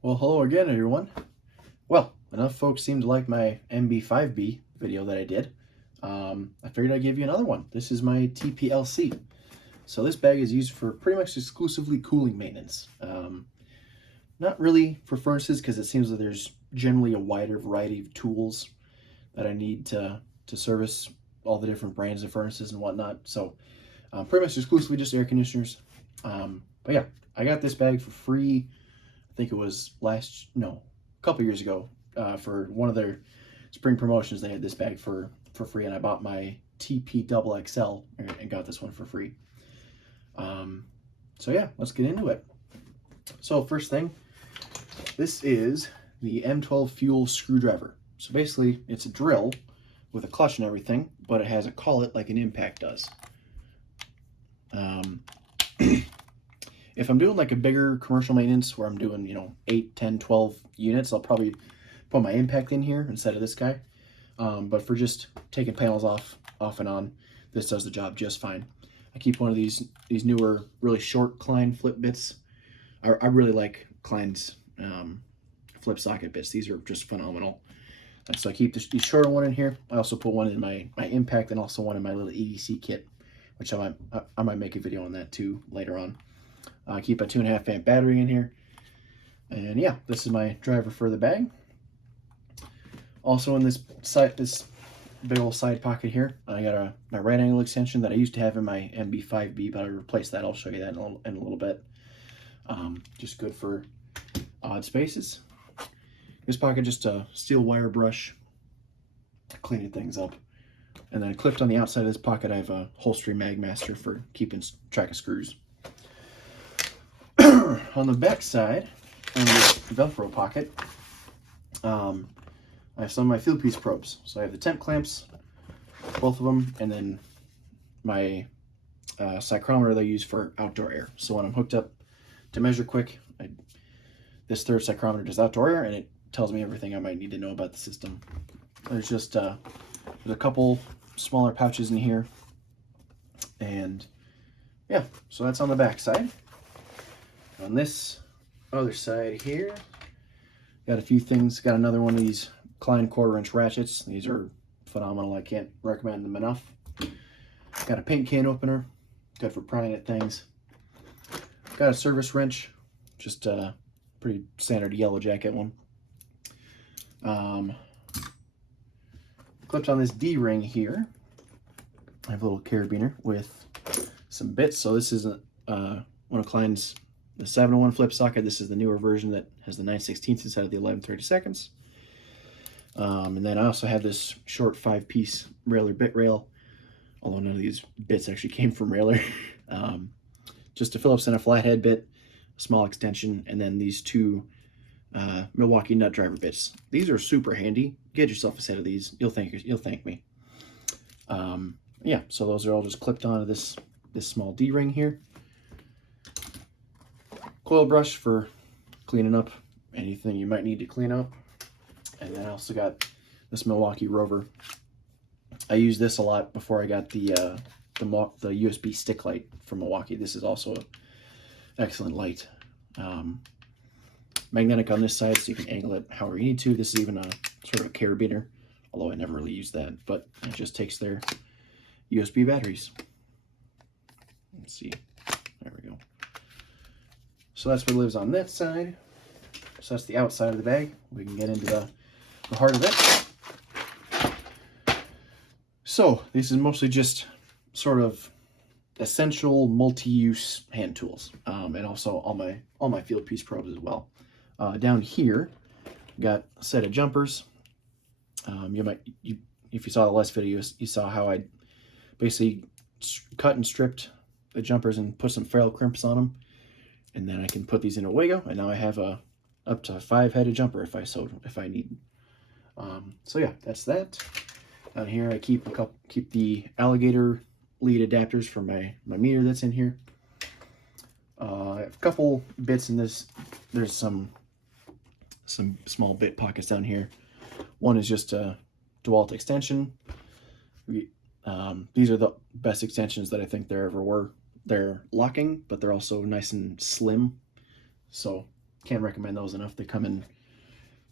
Well, hello again, everyone. Well, enough folks seem to like my MB5B video that I did. I figured I'd give you another one. This is my TPLC. So this bag is used for pretty much exclusively cooling maintenance. Not really for furnaces because it seems that there's generally a wider variety of tools that I need to service all the different brands of furnaces and whatnot. So pretty much exclusively just air conditioners. But yeah, I got this bag for free. I think it was a couple years ago, for one of their spring promotions. They had this bag for free, and I bought my TP Double XL and got this one for free. So yeah, let's get into it. So first thing, this is the M12 fuel screwdriver. So basically, it's a drill with a clutch and everything, but it has a collet like an impact does. If I'm doing like a bigger commercial maintenance where I'm doing, 8, 10, 12 units, I'll probably put my impact in here instead of this guy. But for just taking panels off and on, this does the job just fine. I keep one of these newer, really short Klein flip bits. I really like Klein's flip socket bits. These are just phenomenal. And so I keep these shorter one in here. I also put one in my impact and also one in my little EDC kit, which I might make a video on that too later on. I keep a 2.5 amp battery in here. And yeah, this is my driver for the bag. Also in this big old side pocket here, I got my right angle extension that I used to have in my MB5B, but I replaced that. I'll show you that in a little bit. Just good for odd spaces. This pocket, just a steel wire brush, cleaning things up. And then clipped on the outside of this pocket, I have a holstery mag master for keeping track of screws. On the back side, in this Velcro pocket, I have some of my field piece probes. So I have the temp clamps, both of them, and then my psychrometer that I use for outdoor air. So when I'm hooked up to measure quick, this third psychrometer does outdoor air, and it tells me everything I might need to know about the system. There's just there's a couple smaller pouches in here, and yeah, so that's on the back side. On this other side here, got a few things. Got another one of these Klein 1/4-inch ratchets. These are phenomenal. I can't recommend them enough. Got a paint can opener, good for prying at things. Got a service wrench, just a pretty standard yellow jacket one. Clipped on this D-ring here, I have a little carabiner with some bits. So this is one of Klein's, the 701 flip socket. This is the newer version that has the 9/16 instead of the 11/32. And then I also have this short 5-piece railer bit rail, although none of these bits actually came from railer. Just a Phillips and a flathead bit, a small extension, and then these two Milwaukee nut driver bits. These are super handy. Get yourself a set of these. You'll thank me. Yeah, so those are all just clipped onto this small D-ring here. Coil brush for cleaning up anything you might need to clean up. And then I also got this Milwaukee Rover. I used this a lot before I got the USB stick light from Milwaukee. This is also an excellent light. Magnetic on this side, so you can angle it however you need to. This is even a sort of a carabiner, although I never really use that, but it just takes their USB batteries. Let's see, there we go. So that's what lives on that side. So that's the outside of the bag. We can get into the heart of it. So this is mostly just sort of essential multi-use hand tools, and also all my field piece probes as well. Down here, got a set of jumpers. If you saw the last video, you saw how I basically cut and stripped the jumpers and put some ferrule crimps on them, and then I can put these in a Wago, and now I have a up to 5-headed jumper if I need. So yeah, that's that. Down here, I keep the alligator lead adapters for my meter that's in here. I have a couple bits in this. There's some small bit pockets down here. One is just a DeWalt extension. These are the best extensions that I think there ever were. They're locking, but they're also nice and slim, so can't recommend those enough. They come in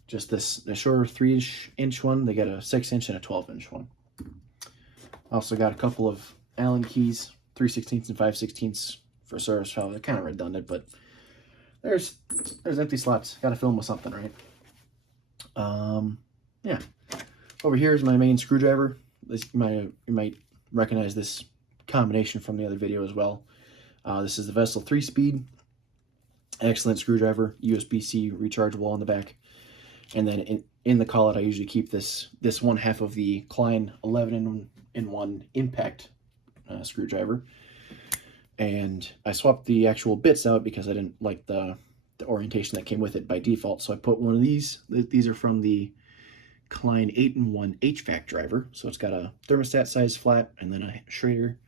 just the shorter 3-inch one. They got a 6-inch and a 12-inch one. Also got a couple of Allen keys, 3/16 and 5/16 for service valve. They're kind of redundant, but there's empty slots. Got to fill them with something, right? Yeah. Over here is my main screwdriver. You might recognize this combination from the other video as well. This is the Veto 3-speed. Excellent screwdriver, USB-C rechargeable on the back. And then in the collet, I usually keep this one half of the Klein 11-in-1 impact screwdriver. And I swapped the actual bits out because I didn't like the orientation that came with it by default. So I put one of these. These are from the Klein 8-in-1 HVAC driver. So it's got a thermostat size flat and then a Schrader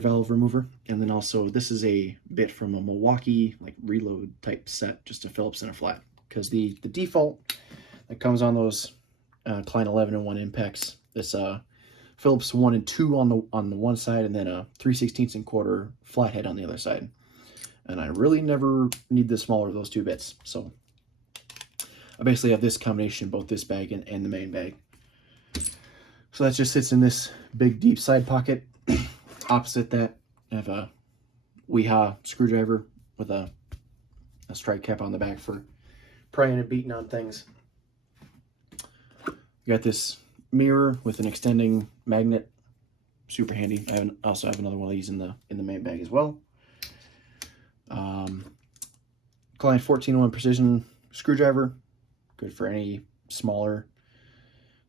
valve remover. And then also this is a bit from a Milwaukee like reload type set, just a Phillips and a flat. Because the default that comes on those Klein 11-in-1 impacts, this Phillips 1 and 2 on the one side, and then a 3/16 and quarter flathead on the other side. And I really never need the smaller of those two bits. So I basically have this combination, both this bag and the main bag. So that just sits in this big deep side pocket. Opposite that, I have a WeHa screwdriver with a strike cap on the back for prying and beating on things. Got this mirror with an extending magnet, super handy. I also have another one of these in the main bag as well. Klein 14-in-1 precision screwdriver, good for any smaller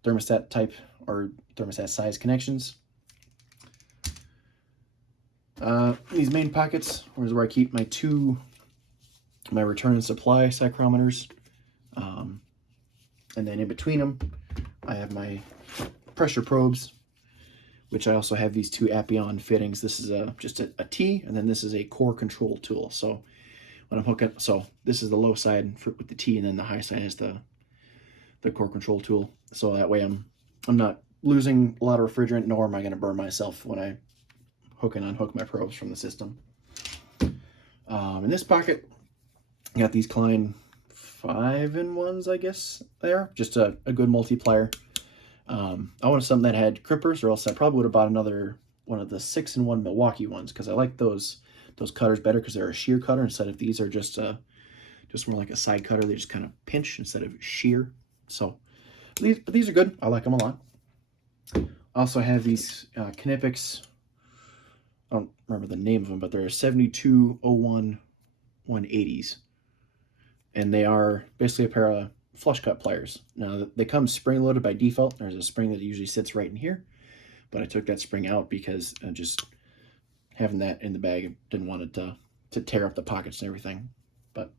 thermostat type or thermostat size connections. These main pockets is where I keep my return and supply cyclometers, and then in between them I have my pressure probes, which I also have these two Appion fittings. This is just a T, and then this is a core control tool. So when I'm hooking, so this is the low side with the T, and then the high side is the core control tool. So that way I'm not losing a lot of refrigerant, nor am I going to burn myself when I hook and unhook my probes from the system. In this pocket, I got these Klein 5-in-1s, I guess they are. Just a good multiplier. I wanted something that had crimpers, or else I probably would have bought another one of the 6-in-1 Milwaukee ones, because I like those cutters better because they're a shear cutter instead of these are just more like a side cutter. They just kind of pinch instead of shear. So these are good. I like them a lot. I also have these Knipex. I don't remember the name of them, but they're 7201 180s. And they are basically a pair of flush cut pliers. Now, they come spring loaded by default. There's a spring that usually sits right in here, but I took that spring out because just having that in the bag, I didn't want it to tear up the pockets and everything. But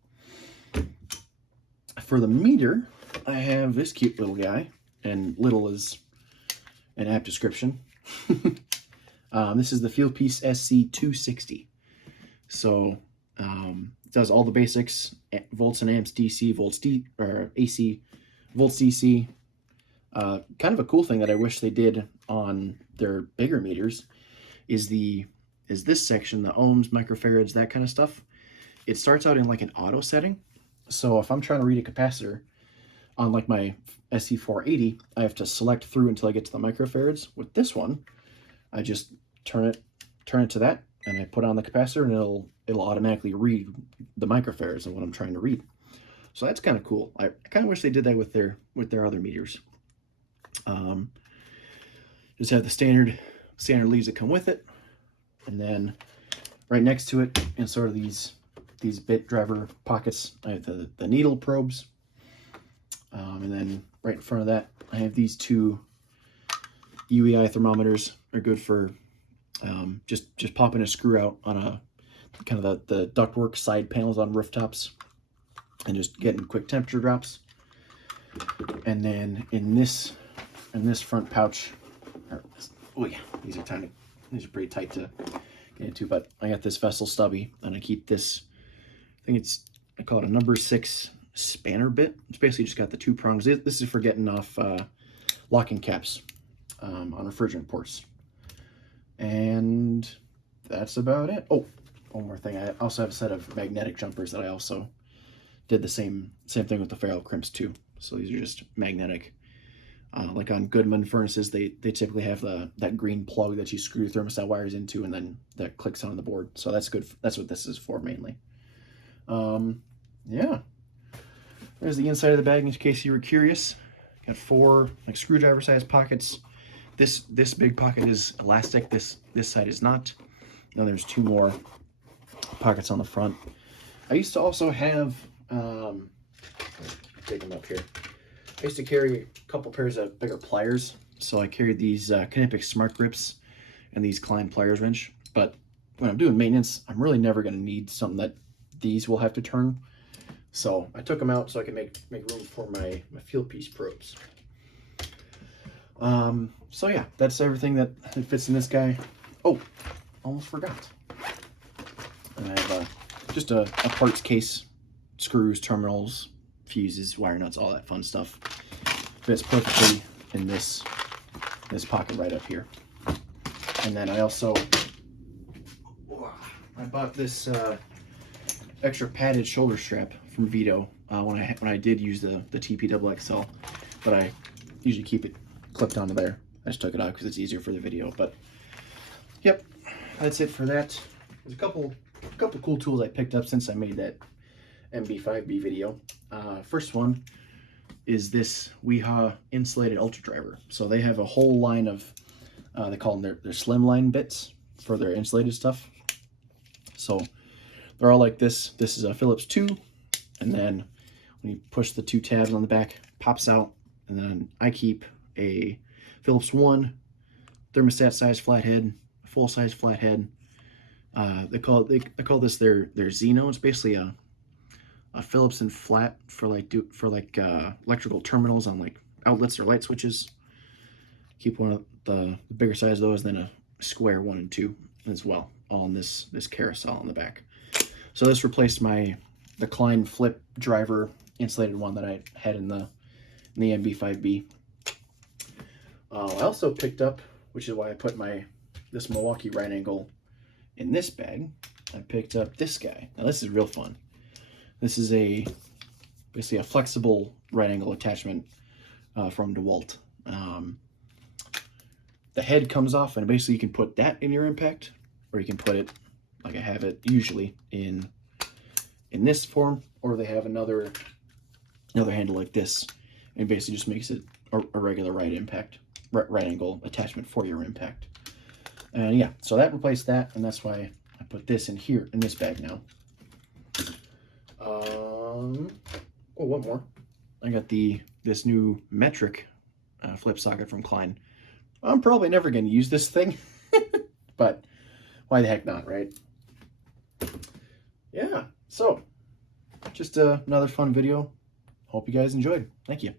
for the meter, I have this cute little guy, and little is an apt description. This is the Fieldpiece SC260. So it does all the basics: volts and amps, DC, AC, volts DC. Kind of a cool thing that I wish they did on their bigger meters is this section, the ohms, microfarads, that kind of stuff. It starts out in like an auto setting. So if I'm trying to read a capacitor on like my SC480, I have to select through until I get to the microfarads. With this one, I just turn it to that, and I put on the capacitor, and it'll automatically read the microfarads of what I'm trying to read. So that's kind of cool. I kind of wish they did that with their other meters. Just have the standard leads that come with it, and then right next to it, in sort of these bit driver pockets, I have the needle probes, and then right in front of that, I have these two UEI thermometers. Are good for just popping a screw out on a kind of the ductwork side panels on rooftops and just getting quick temperature drops. And then in this front pouch, oh yeah, these are tiny. These are pretty tight to get into, but I got this vessel stubby, and I keep this. I call it a number 6 spanner bit. It's basically just got the 2 prongs. This is for getting off locking caps on refrigerant ports. And that's about it. Oh, one more thing. I also have a set of magnetic jumpers that I also did the same thing with the ferrule crimps too. So these are just magnetic. Like on Goodman furnaces, they typically have that green plug that you screw thermostat wires into, and then that clicks on the board. So that's good. That's what this is for mainly. Yeah. There's the inside of the bag in case you were curious. Got 4 like screwdriver sized pockets. This big pocket is elastic. This side is not. Then there's 2 more pockets on the front. I used to also have take them up here. I used to carry a couple pairs of bigger pliers, so I carried these Knipex Smart Grips and these Klein pliers wrench. But when I'm doing maintenance, I'm really never going to need something that these will have to turn. So I took them out so I can make room for my field piece probes. So yeah, that's everything that fits in this guy. Oh, almost forgot. And I have just a parts case, screws, terminals, fuses, wire nuts, all that fun stuff. Fits perfectly in this pocket right up here. And then I also bought this extra padded shoulder strap from Veto when I did use the TP XXL, but I usually keep it clipped onto there. I just took it out because it's easier for the video. But yep, that's it for that. There's a couple cool tools I picked up since I made that MB5B video. First one is this Weha insulated ultra driver. So they have a whole line of they call them their slimline bits for their insulated stuff. So they're all like this. This is a Phillips 2, and then when you push the 2 tabs on the back, it pops out. And then I keep a Phillips 1 thermostat size flathead, full size flathead. They call this their Xeno. It's basically a Phillips and flat for electrical terminals on like outlets or light switches. Keep one of the bigger size of those, then a square 1 and 2 as well, all in this carousel on the back. So this replaced the Klein flip driver insulated one that I had in the MB5B. I also picked up, which is why I put this Milwaukee right angle in this bag. I picked up this guy. Now this is real fun. This is basically a flexible right angle attachment from DeWalt. The head comes off, and basically you can put that in your impact, or you can put it like I have it usually in this form, or they have another handle like this, and basically just makes it a regular right angle attachment for your impact. And yeah, so that replaced that, and that's why I put this in here in this bag now. Oh, one more. I got this new metric flip socket from Klein. I'm probably never going to use this thing, but why the heck not, right? Yeah, so just another fun video. Hope you guys enjoyed. Thank you.